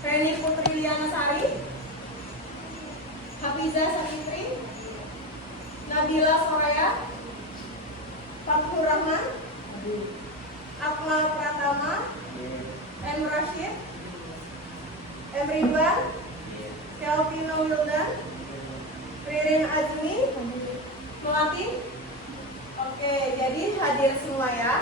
Reni Putri Liana Sari, Hafiza Savitri, Nabila Soraya, Fathur Rahman, Akmal Pratama, M. Rashid, M. Ridwan, Kelvino Wildan, Ririn Azmi, Melati. Oke, jadi hadir semua ya.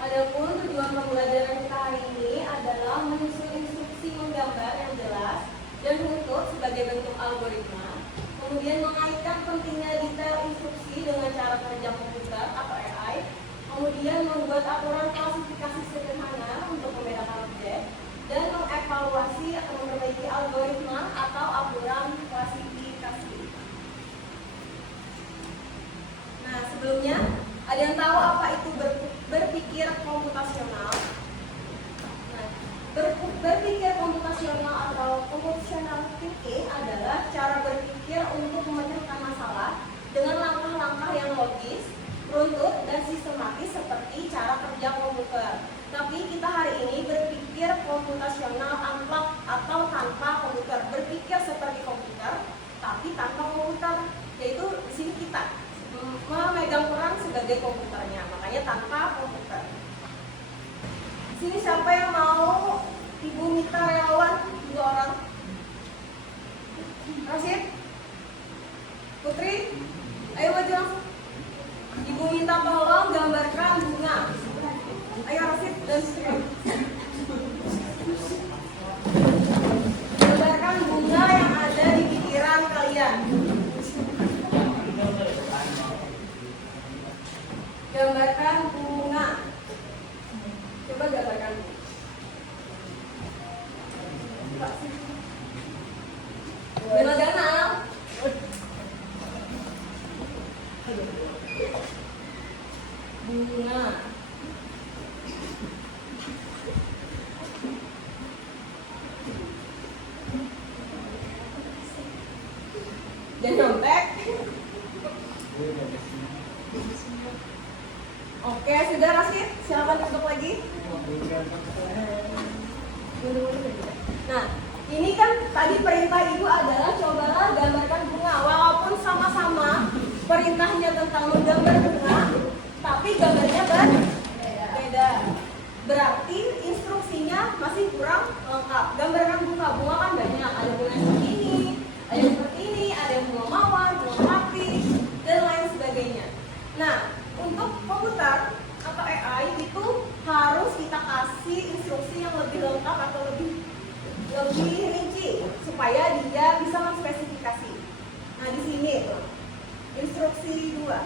Adapun tujuan pembelajaran kita hari ini adalah menyusun instruksi menggambar yang jelas dan runtut sebagai bentuk algoritma, kemudian mengaitkan pentingnya detail instruksi dengan cara kerja komputer atau AI, kemudian membuat aturan klasifikasi sederhana untuk membedakan objek, dan mengevaluasi atau memperbaiki algoritma atau aturan klasifikasi. Nah, sebelumnya, ada yang tahu apa itu berpikir komputasional? Nah, berpikir komputasional atau computational thinking adalah cara berpikir untuk memecahkan masalah dengan langkah-langkah yang logis, runtut, dan sistematis seperti cara kerja komputer. Tapi kita hari ini berpikir komputasional unplugged atau tanpa komputer. Berpikir seperti komputer, tapi tanpa komputer. Yaitu di sini kita memegang peran sebagai komputernya, makanya tanpa komputer. Sini siapa yang mau Ibu Mita relawan 2 orang? Rashid? Putri? Ayo maju langsung. Ibu minta tolong gambarkan bunga. Ayo Rashid dan Putri. Gambarkan bunga yang ada di pikiran kalian. Gambarkan bunga. Coba gambarkan. Bunga ganal. Bunga. Dan nyontek. Oke, sudah Rashid, silakan tutup lagi. Nah, ini kan tadi perintah ibu adalah cobalah gambarkan bunga. Walaupun sama-sama perintahnya tentang menggambar bunga, tapi gambarnya beda. Berarti instruksinya masih kurang lengkap. Gambarkan bunga, bunga kan banyak. Ada bunga seperti ini, ada yang seperti ini, ada yang bunga mawar, bunga melati, dan lain sebagainya. Nah, untuk komputer atau AI itu harus kita kasih instruksi yang lebih lengkap atau lebih rinci supaya dia bisa menspesifikasi. Nah, di sini instruksi 2.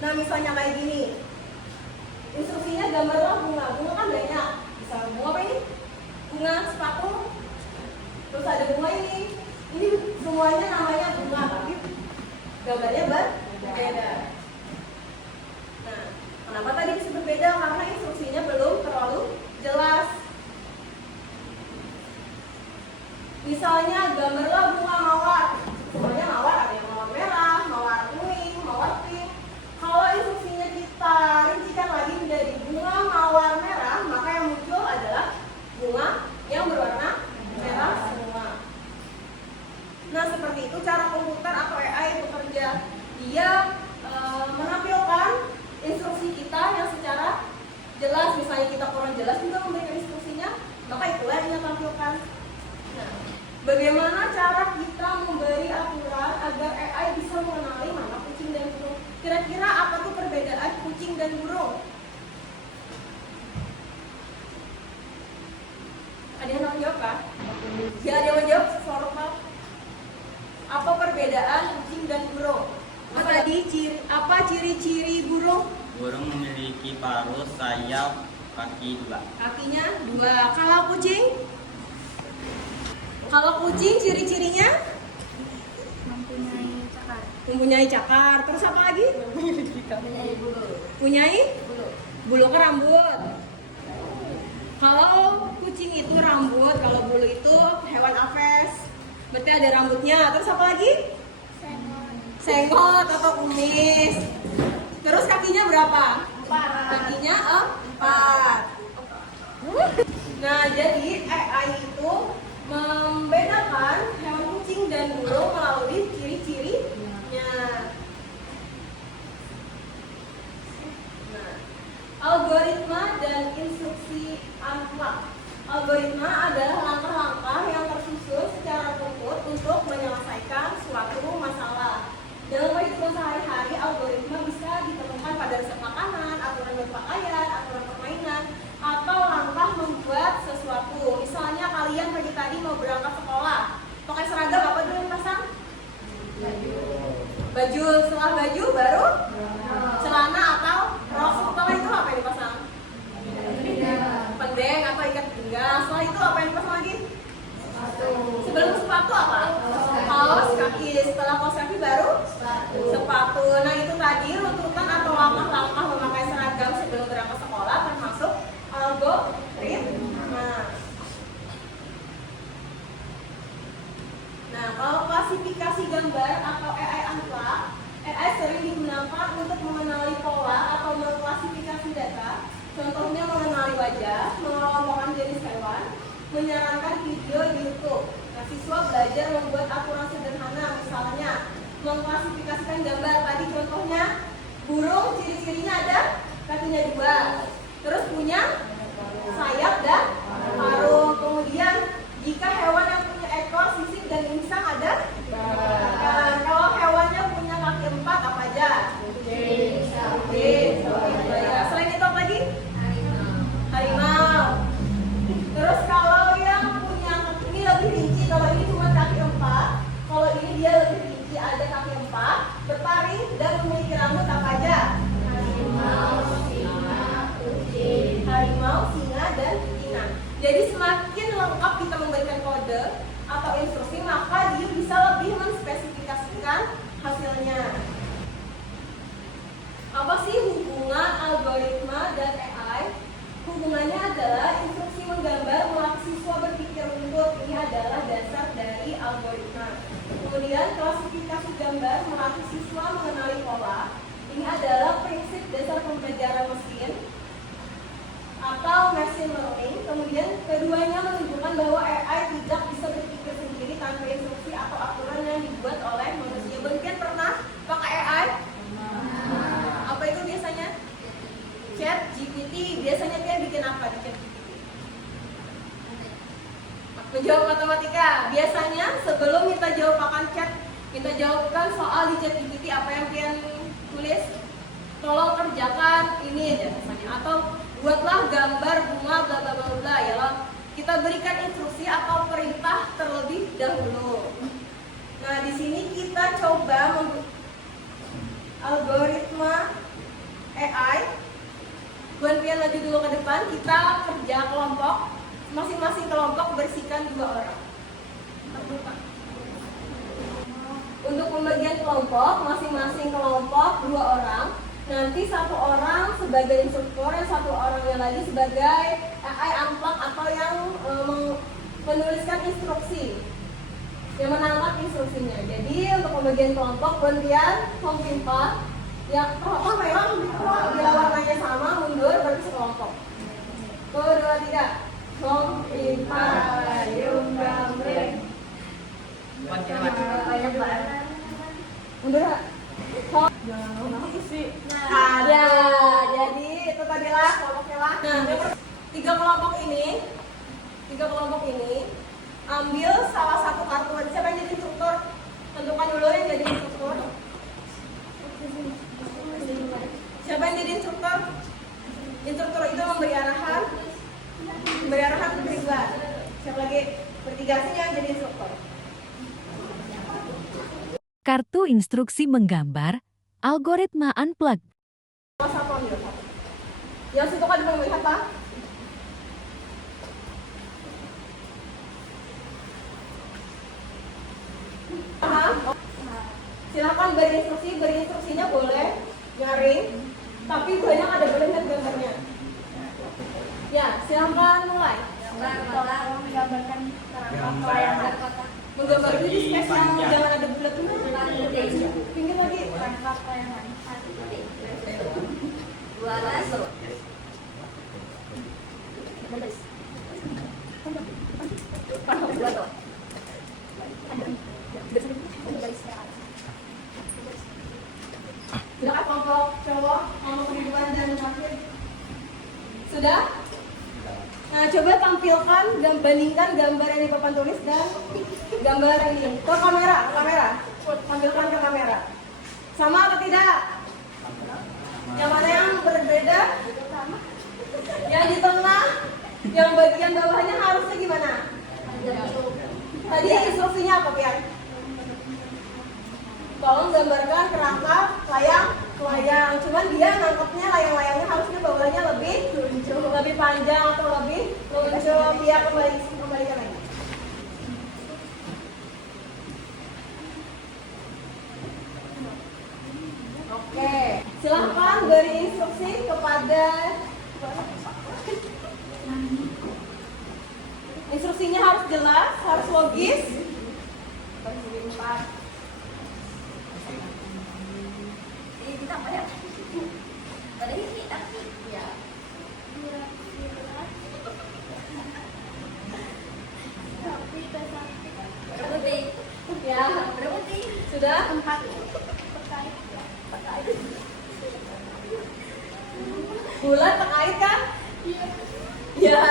Nah, misalnya kayak gini. Instruksinya gambarlah bunga. Bunga kan banyak. Misalnya bunga apa ini? Bunga sepatu. Terus ada bunga ini. Ini semuanya namanya bunga, tapi gambarnya berbeda. Nah, kenapa tadi disebut beda? Karena instruksinya belum terlalu jelas. Misalnya gambarlah bunga mawar. Semuanya mawar, ada yang mawar merah, mawar kuning, mawar pink. Kalau instruksinya kita rincikan lagi menjadi bunga mawar merah, maka yang muncul adalah bunga yang berwarna merah semua. Nah, seperti itu cara komputer atau AI bekerja. Dia menampilkan instruksi kita yang secara jelas. Misalnya kita kurang jelas juga memberikan instruksinya, maka itulah yang dia tampilkan. Nah, bagaimana cara kita memberi aturan agar AI bisa mengenali mana kucing dan burung? Kira-kira apa tuh perbedaan kucing dan burung? Ada yang mau jawab kah? Ya, ada yang mau jawab? Sorot. Apa perbedaan kucing dan burung? Apa ciri-ciri burung? Burung memiliki paruh, sayap, kaki 2. Kakinya 2. Kalau kucing? Kalau kucing ciri-cirinya? Mempunyai cakar. Terus apa lagi? Mempunyai bulu. Punyai? Bulu ke rambut. Kalau kucing itu rambut, kalau bulu itu hewan aves. Berarti ada rambutnya. Terus apa lagi? Sengot atau kumis. Terus kakinya berapa? 4. Kakinya 4. dan burung melalui ciri-cirinya. Nah, algoritma dan instruksi unplug. Algoritma adalah langkah-langkah yang tersusun secara runtut untuk menyelesaikan suatu masalah. Dalam kehidupan sehari-hari, algoritma bisa ditemukan pada resep makanan, aturan berpakaian, aturan permainan, atau langkah membuat sesuatu. Misalnya kalian pagi tadi mau berangkat sekolah, pakai seragam apa dulu yang pasang? Baju. Setelah baju baru celana atau rok. Setelah itu apa yang dipasang? Pendeng atau ikat pinggang. Setelah itu apa yang dipasang lagi? Sebelum sepatu apa? Kaos kaki. Setelah kaos kaki baru sepatu. Nah itu tadi runtutan atau langkah-langkah memakai seragam sebelum berangkat sekolah termasuk algoritma. Nah kalau klasifikasi gambar atau AI unplug, AI sering digunakan untuk mengenali pola atau mengklasifikasi data. Contohnya mengenali wajah, mengelompokkan jenis hewan, menyarankan video di YouTube. Nah, siswa belajar membuat aturan sederhana, misalnya mengklasifikasikan gambar. Tadi contohnya burung, ciri-cirinya ada kakinya 2, terus punya sayap dan paruh. Kemudian jika hewan yang punya ekor, sisik dan insang ada. Nah, kalau hewannya punya kaki 4 apa aja? Selain itu apa lagi? Harimau. Terus kalau yang punya ini lebih rinci, kalau ini cuma kaki 4, kalau ini dia lebih rinci, ada kaki 4, bertaring dan memiliki rambut apa aja? Harimau, singa, dan betina. Jadi semakin lengkap kita memberikan kode atau instruksi, maka dia bisa lebih menspesifikasikan hasilnya. Apa sih hubungan algoritma dan AI? Hubungannya adalah instruksi menggambar melatih siswa berpikir runtut. Ini adalah dasar dari algoritma. Kemudian klasifikasi gambar melatih siswa mengenali pola. Ini adalah prinsip dasar pembelajaran mesin atau machine learning. Kemudian keduanya menunjukkan bahwa AI tidak bisa berpikir sendiri tanpa instruksi atau aturan yang dibuat oleh manusia. Mungkin pernah pakai AI? Apa itu biasanya? Chat GPT. Biasanya dia bikin apa di Chat GPT? Menjawab matematika. Biasanya sebelum kita jawabkan chat, kita jawabkan soal di Chat GPT, apa yang kalian tulis? Tolong kerjakan ini aja misalnya, atau buatlah gambar bunga bla bla bla bla, ya loh. Kita berikan instruksi atau perintah terlebih dahulu. Nah, di sini kita coba algoritma AI. Buan-pian laju dulu ke depan, kita kerja kelompok. Masing-masing kelompok bersihkan 2 orang. Untuk pembagian kelompok, masing-masing kelompok 2 orang. Nanti 1 orang sebagai instruktur, yang 1 orangnya lagi sebagai AI unplug atau yang menuliskan instruksi, yang menangkap instruksinya. Jadi untuk pembagian kelompok, buan-pian home pimpa. Ya, memang bila warnanya sama, mundur berarti sekelompok. 1, 2, 3. Home pimpa payung gambreng. Mundur ya. Nah, ya, jadi itu tadi lah kelompoknya lah. Nah, 3 kelompok ini ambil salah satu kartu. Siapa yang jadi instruktur? Tentukan dulu yang jadi instruktur. Siapa yang jadi instruktur? Instruktur itu memberi arahan bertiga. Siapa lagi? Bertiga sih yang jadi instruktur. Kartu instruksi menggambar, algoritma unplug. Satu ambil satu. Yang situ kan mau melihat Pak? Silakan beri instruksinya boleh nyaring, tapi banyak ada boleh lihat gambarnya. Ya, silakan mulai. Menggambarkan Menggambar itu di spesial, jangan ada bulatnya. Pinggir lagi. perangkat layanan. 12. Sudah? Nah, coba tampilkan, bandingkan gambar yang di papan tulis dan gambar ini. Ke kamera, tampilkan ke kamera. Sama atau tidak? Yang mana yang berbeda? Yang di tengah, yang bagian bawahnya harusnya gimana? Tadi instruksinya apa, Pian? Tolong gambarkan kerangka layang. Cuman dia nangkepnya layang-layangnya harusnya bawahnya lebih panjang atau lebih luncur. Dia kembalikan lagi. Oke, silahkan beri instruksi kepada instruksinya harus jelas, harus logis. Persegi 4. Kita apa ya? Pada ini tapi ya. Berapa Ya, berapa sih? sudah? 4. Bulat terkait kan? Ya.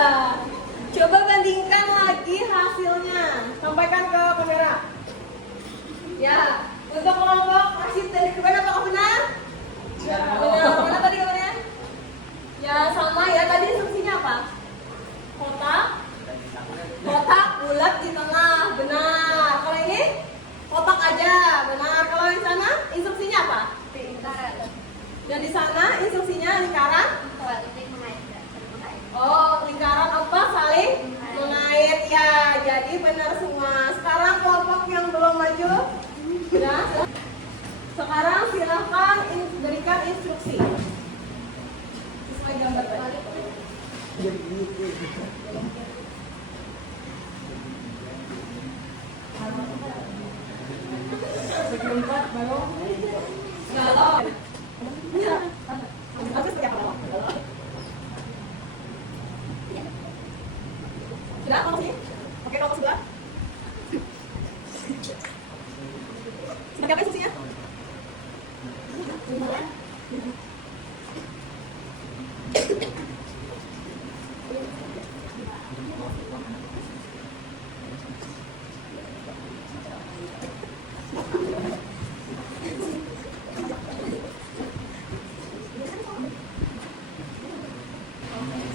Coba bandingkan lagi hasilnya. Sampaikan ke kamera. Ya. Untuk kelompok Rashid dan Irwan apakah benar? Ya. Benar. Mana tadi gambarnya? Ya, sama ya. Tadi instruksinya apa? Kotak bulat di tengah. Benar. Kalau ini kotak aja. Benar. Kalau di sana instruksinya apa? Dan di sana instruksinya lingkaran. Oh, lingkaran apa? Saling mengait ya. Jadi benar semua. Sekarang kelompok yang belum maju, sudah. Sekarang silahkan berikan instruksi sesuai gambar tadi. Galau. Aku seperti apa? Sudah, kamu sini? Oke, kamu sebelah. Seperti apa instruksinya?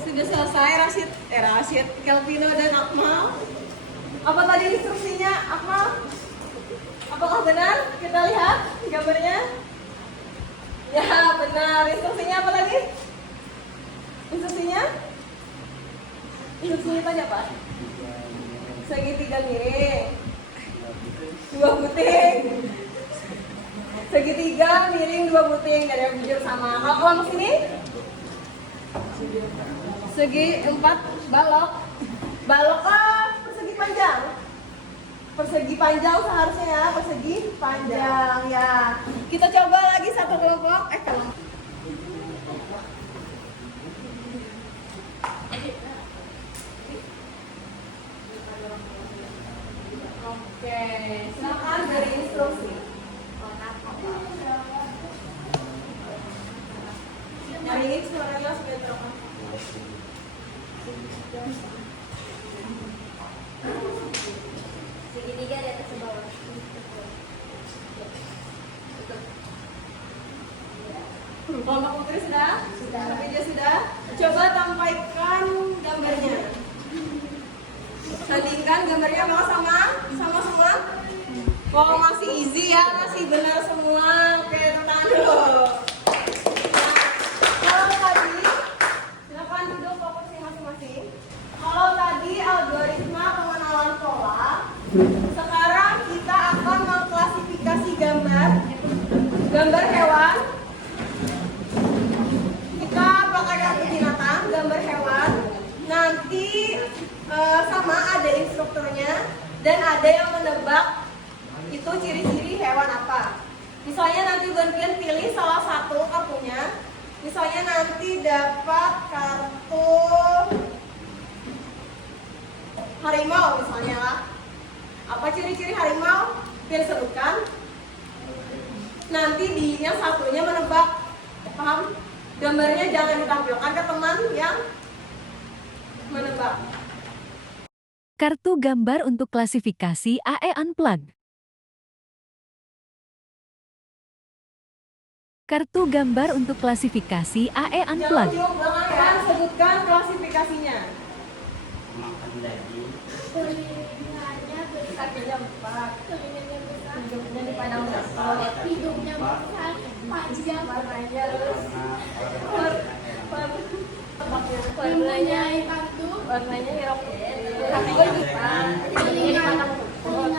Sudah selesai Rashid, Kelvino dan Akmal. Apa tadi instruksinya, Akmal? Apakah benar? Kita lihat gambarnya. Ya, benar. Instruksinya apa tadi? Instruksinya tadi apa? Segitiga miring. 2 buting. Segitiga miring 2 buting. Gak ada yang bujur sama. Kalau kelompok sini? Segi 4 balok. Baloknya persegi panjang. Persegi panjang seharusnya ya, persegi panjang ya. Kita coba lagi satu kelompok. Oke, silakan beri instruksi. Hari ini suaranya sudah terekam. Segitiga di atas ke bawah. Kelompok putri sudah? Video sudah? Coba tampaikan gambarnya. Bandingkan gambarnya apakah sama? Sama semua? Kalau masih easy ya, masih benar semua. Oke, tangan dulu. Kalau tadi, silakan duduk ke kursi masing-masing. Kalau tadi algoritma pengenalan pola, sekarang kita akan mengklasifikasi gambar hewan. Kita pakai kartu binatang, gambar hewan. Nanti sama ada instrukturnya dan ada yang menebak itu ciri-ciri hewan apa. Misalnya nanti gantian pilih salah satu kartunya. Misalnya nanti dapat kartu harimau misalnya lah. Apa ciri-ciri harimau? Pilih sebutkan. Nanti di yang satunya menebak. Paham? Gambarnya jangan ditampilkan ke teman yang Kartu gambar untuk klasifikasi AE Unplugged. Kartu gambar untuk klasifikasi AE Unplugged. Jauh-jauh belakang, sebutkan klasifikasinya. Makan daging. Telinganya besar. Kakinya 4. Telinganya besar. Hidungnya dipandang besar. Hidungnya besar. Panjang. Warnanya terus. Warnanya hitam tuh. Warnanya merah putih. Kakinya besar. Hidungnya dipandang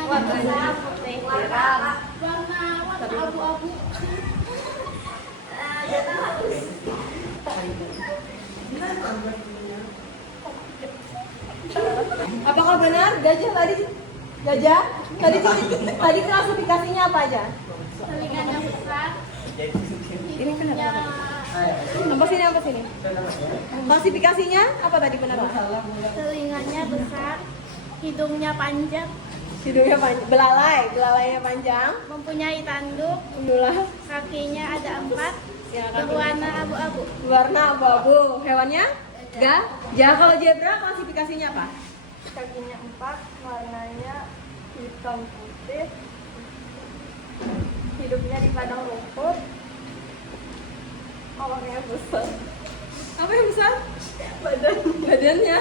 warnanya putih pirang. Warna abu-abu. Apakah benar gajah tadi? Gajah? Tadi klasifikasinya apa aja? Telinganya besar. Ini Hidungnya Apa sini? Klasifikasinya apa tadi benar? telinganya besar. Hidungnya panjang. Hidungnya panjang, belalainya panjang, Mempunyai tanduk. mendulah, Kakinya ada 4. ya, kaki. Berwarna abu-abu. Warna abu-abu. Hewannya? Gajah. Kalau zebra klasifikasinya apa? Kakinya 4. Warnanya hitam putih. Hidupnya di padang rumput. Orangnya besar. Apa yang besar? Badannya.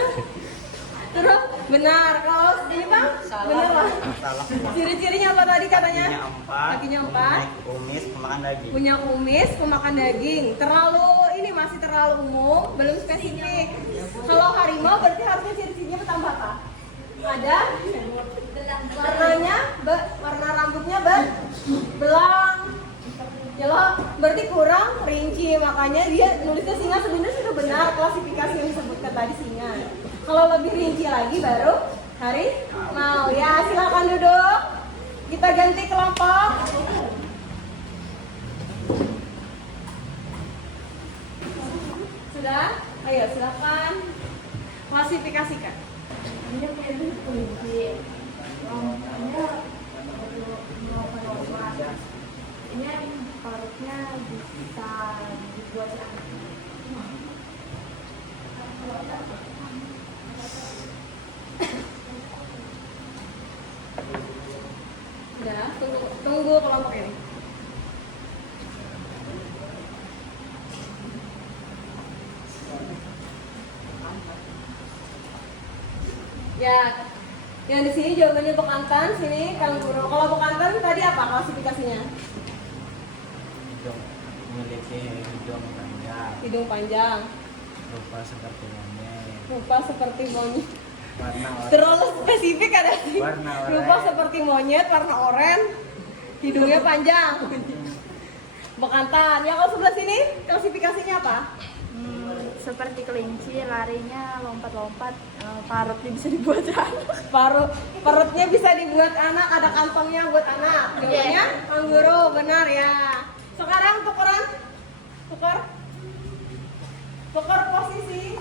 Terus benar. Kalau ini bang, benar lah. Salah. Ciri-cirinya apa tadi katanya? Kakinya 4. Kakinya 4. Kumis, pemakan daging. Punya kumis, pemakan daging. Masih terlalu umum, belum spesifik. Kalau harimau berarti harusnya ciri-cirinya bertambah apa? Ada warnanya, warna rambutnya belang. Jelas, berarti kurang rinci, makanya dia nulisnya singa. Sebenarnya sudah benar klasifikasi yang disebutkan tadi singa. Kalau lebih rinci lagi baru harimau. Ya, silakan duduk. Kita ganti kelompok. Sudah? Ayo silakan klasifikasikan. Ini pilih kunci. Ini parutnya bisa dibuat Udah, tunggu kelompok ini. Ya, yang di sini jawabannya bekantan, sini kanguru. Kalau bekantan tadi apa klasifikasinya? Hidung. Memiliki hidung panjang. Hidung panjang, Rupa seperti monyet. rupa seperti monyet. Warna oranye. Terlalu spesifik ada sih. Warna oranye. Rupa seperti monyet, warna oranye, hidungnya panjang. Bekantan. Ya kalau sebelah sini klasifikasinya apa? seperti kelinci, larinya lompat-lompat. Parutnya bisa dibuat Perutnya bisa dibuat anak, ada kantongnya buat anak. Jawabannya kanguru, benar ya. Sekarang tukar posisi.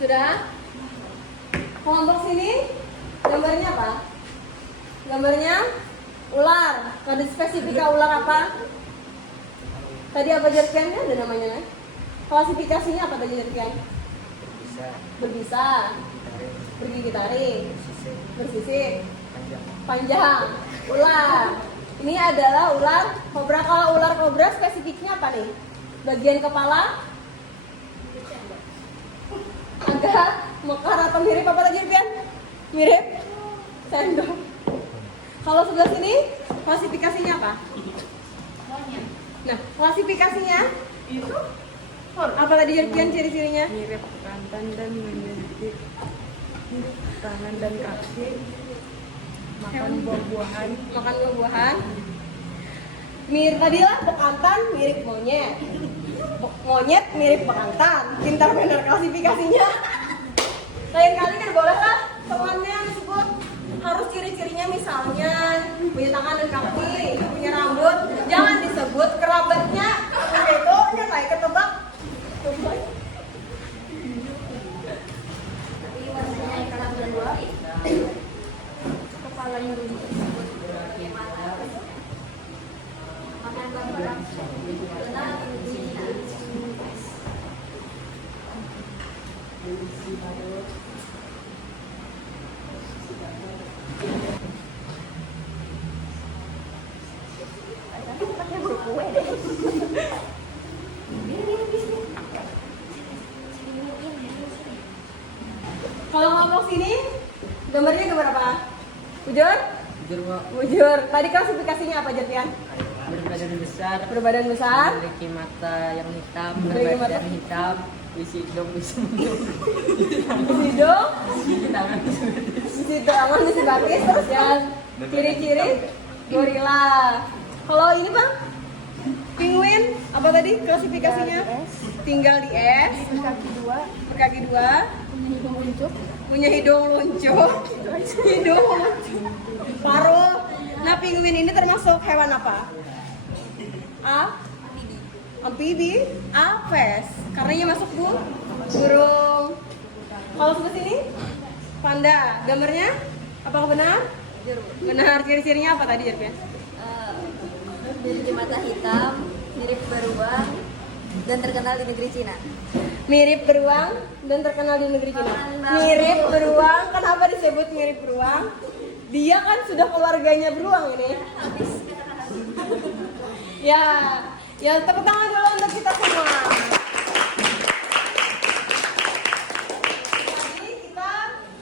Sudah? Kelompok sini gambarnya apa? Gambarnya ular. Tadi spesifika ular apa? Tadi apa jerken kan ada namanya kan? Klasifikasinya apa tadi jerken? Bisa. Berbisa, bergigi taring, Sisik. bersisik, Panjang. panjang, ular. Ini adalah ular kobra. Kalau ular kobra spesifiknya apa nih? Bagian kepala agak mekar atau mirip apa tadi Pian? Mirip sendok. Kalau sebelah sini klasifikasinya apa? Monyet. Nah, klasifikasinya itu apa tadi Pian ciri-cirinya? Mirip bekantan dan memiliki tangan dan kaki, makan buah-buahan. Makan buah-buahan. Mirip tadilah bekantan mirip monyet. Monyet mirip bekantan. Pintar benar klasifikasinya. Lain kali kan boleh lah temannya disebut harus ciri-cirinya misalnya punya tangan dan kaki, punya rambut. Jangan disebut kerabatnya. Itu nya kayak ketebak. Kelompok sini gambarnya gambar apa? Bujur? Bujur. Tadi klasifikasinya apa, Jatian? Berbadan besar, Berbadan besar, memiliki mata yang hitam, Memiliki mata- berbadan hitam, isi hidung, isi mulut, isi hidung, isi tangan, isi tangan, isi batis, terus yang ciri-ciri gorila. Kalau ini bang, penguin apa tadi klasifikasinya? Tinggal di es, berkaki dua, punya hidung luncur, hidung luncur, paruh. Nah, penguin ini termasuk hewan apa? Amfibi, apes, karena ia masuk burung. Kalau sebelah sini, panda. Gambarnya, apakah benar? Benar. Ciri-cirinya apa tadi, Jerpia? Memiliki mata hitam, mirip beruang, dan terkenal di negeri Cina. Mirip beruang dan terkenal di negeri Cina. Mirip beruang, kenapa disebut mirip beruang? Dia kan sudah keluarganya beruang ini. Ya, tepuk tangan dulu untuk kita semua. Tadi kita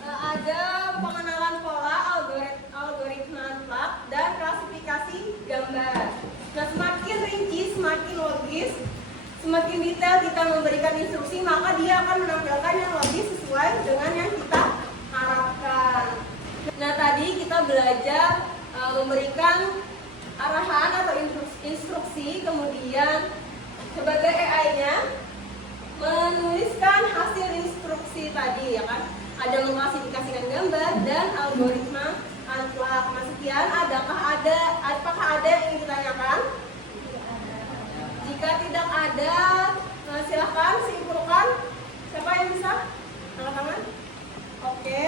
ada pengenalan pola, algoritma unplug, dan klasifikasi gambar. Nah, semakin rinci, semakin logis, semakin detail kita memberikan instruksi, maka dia akan menampilkan yang logis sesuai dengan yang kita harapkan. Nah, tadi kita belajar memberikan arahan atau instruksi, kemudian sebagai AI-nya menuliskan hasil instruksi tadi, ya kan? Ada mengklasifikasikan gambar dan algoritma unplug. Nah, sekian. Apakah ada yang ingin ditanyakan? Jika tidak ada, silahkan simpulkan. Siapa yang bisa? Angkat tangan. Oke.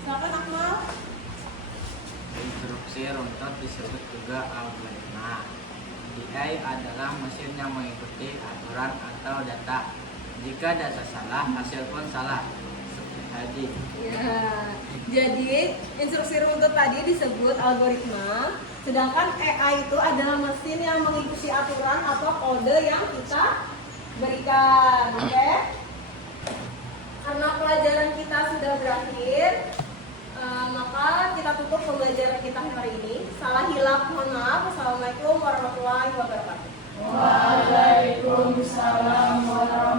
Silakan Akmal. Instruksi runtut disebut juga algoritma. AI adalah mesin yang mengikuti aturan atau data. Jika data salah, hasil pun salah. Seperti tadi. Ya, jadi instruksi runtut tadi disebut algoritma, sedangkan AI itu adalah mesin yang mengikuti aturan atau kode yang kita berikan. Oke? Karena pelajaran kita sudah berakhir, maka kita tutup pembelajaran kita hari ini. Salah hilaf, mohon maaf. Assalamualaikum warahmatullahi wabarakatuh. Waalaikumsalam warahmatullahi